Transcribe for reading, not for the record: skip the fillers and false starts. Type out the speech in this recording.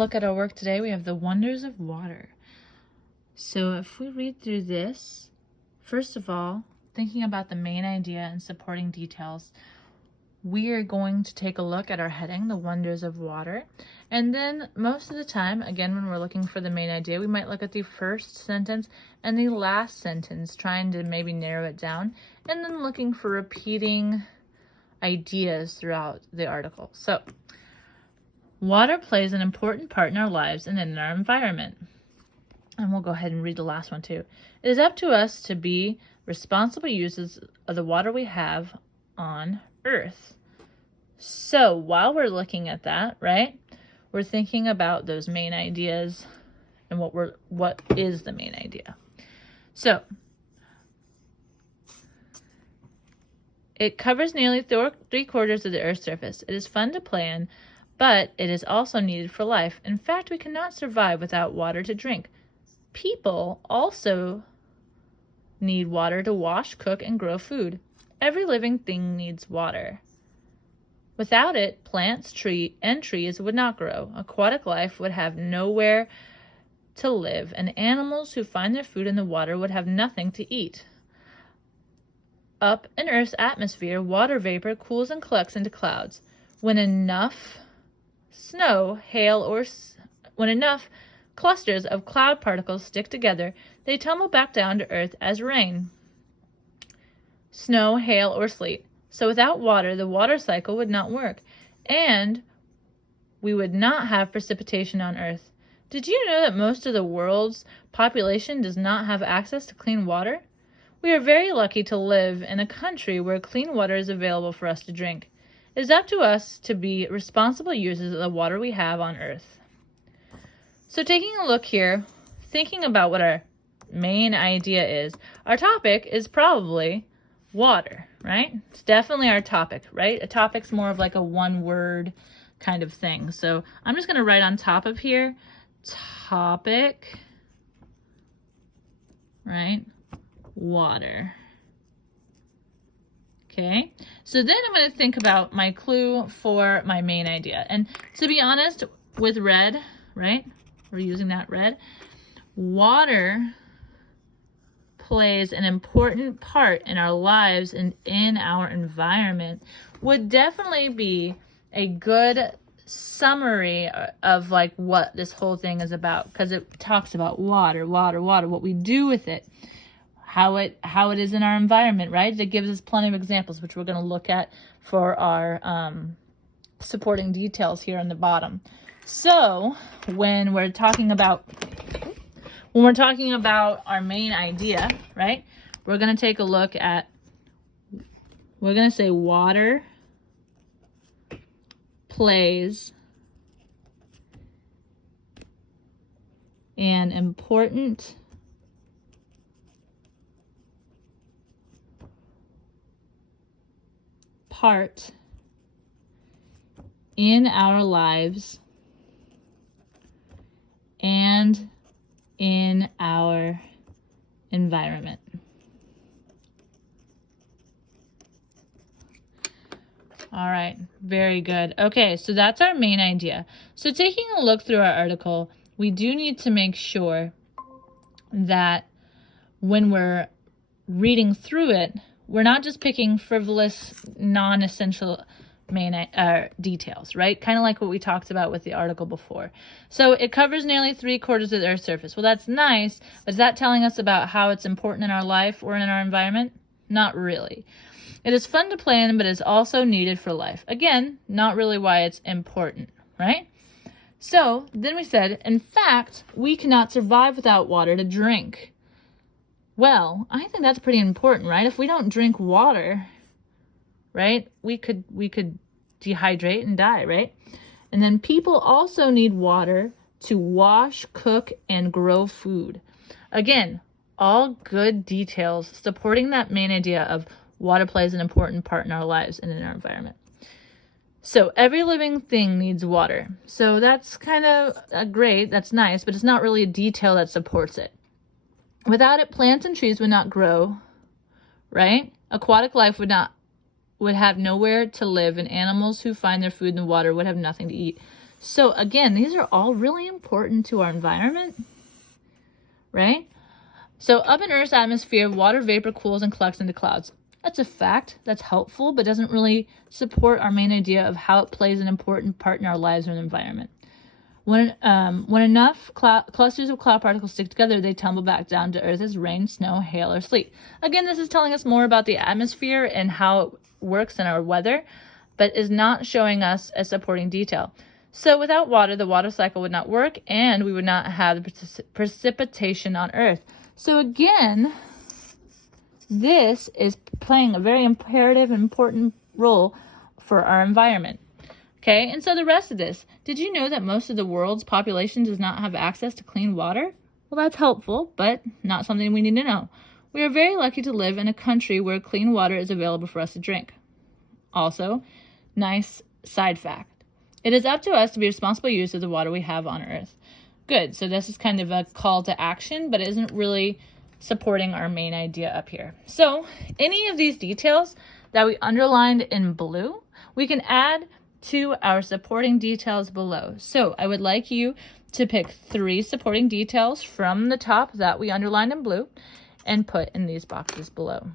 Look at our work today. We have the wonders of water. So if we read through this, first of all, thinking about the main idea and supporting details, we are going to take a look at our heading, the wonders of water. And then most of the time, again, when we're looking for the main idea, we might look at the first sentence and the last sentence, trying to maybe narrow it down, and then looking for repeating ideas throughout the article. So, water plays an important part in our lives and in our environment. And we'll go ahead and read the last one too. It is up to us to be responsible users of the water we have on Earth. So while we're looking at that, right, we're thinking about those main ideas and what is the main idea. So it covers nearly 3/4 of the Earth's surface. It is fun to play in, but it is also needed for life. In fact, we cannot survive without water to drink. People also need water to wash, cook, and grow food. Every living thing needs water. Without it, plants, trees would not grow. Aquatic life would have nowhere to live, and animals who find their food in the water would have nothing to eat. Up in Earth's atmosphere, water vapor cools and collects into clouds. When enough clusters of cloud particles stick together, they tumble back down to Earth as rain, snow, hail, or sleet. So without water, the water cycle would not work, and we would not have precipitation on Earth. Did you know that most of the world's population does not have access to clean water? We are very lucky to live in a country where clean water is available for us to drink. It is up to us to be responsible users of the water we have on Earth. So taking a look here, thinking about what our main idea is, our topic is probably water, right? It's definitely our topic, right? A topic's more of like a one-word kind of thing. So I'm just going to write on top of here, topic, right? Water. Okay, so then I'm going to think about my clue for my main idea. And to be honest, with red, right? We're using that red. Water plays an important part in our lives and in our environment would definitely be a good summary of like what this whole thing is about, because it talks about water, what we do with it, how it is in our environment, right? It gives us plenty of examples, which we're going to look at for our supporting details here on the bottom. So when we're talking about our main idea, right, we're going to take a look at, we're going to say water plays an important part in our lives and in our environment. All right, very good. Okay, so that's our main idea. So taking a look through our article, we do need to make sure that when we're reading through it, we're not just picking frivolous, non-essential details, right? Kind of like what we talked about with the article before. So it covers nearly 3/4 of the Earth's surface. Well, that's nice, but is that telling us about how it's important in our life or in our environment? Not really. It is fun to play in, but it's also needed for life. Again, not really why it's important, right? So then we said, in fact, we cannot survive without water to drink. Well, I think that's pretty important, right? If we don't drink water, right, we could dehydrate and die, right? And then people also need water to wash, cook, and grow food. Again, all good details supporting that main idea of water plays an important part in our lives and in our environment. So every living thing needs water. So that's kind of great, that's nice, but it's not really a detail that supports it. Without it, plants and trees would not grow, right? Aquatic life would have nowhere to live, and animals who find their food in the water would have nothing to eat. So again, these are all really important to our environment, right? So up in Earth's atmosphere, water vapor cools and collects into clouds. That's a fact. That's helpful, but doesn't really support our main idea of how it plays an important part in our lives or the environment. When enough clusters of cloud particles stick together, they tumble back down to Earth as rain, snow, hail, or sleet. Again, this is telling us more about the atmosphere and how it works in our weather, but is not showing us a supporting detail. So without water, the water cycle would not work, and we would not have the precipitation on Earth. So again, this is playing a very imperative and important role for our environment. Okay, and so the rest of this, did you know that most of the world's population does not have access to clean water? Well, that's helpful, but not something we need to know. We are very lucky to live in a country where clean water is available for us to drink. Also, nice side fact. It is up to us to be responsible users of the water we have on Earth. Good, so this is kind of a call to action, but it isn't really supporting our main idea up here. So any of these details that we underlined in blue, we can add to our supporting details below. So I would like you to pick 3 supporting details from the top that we underlined in blue and put in these boxes below.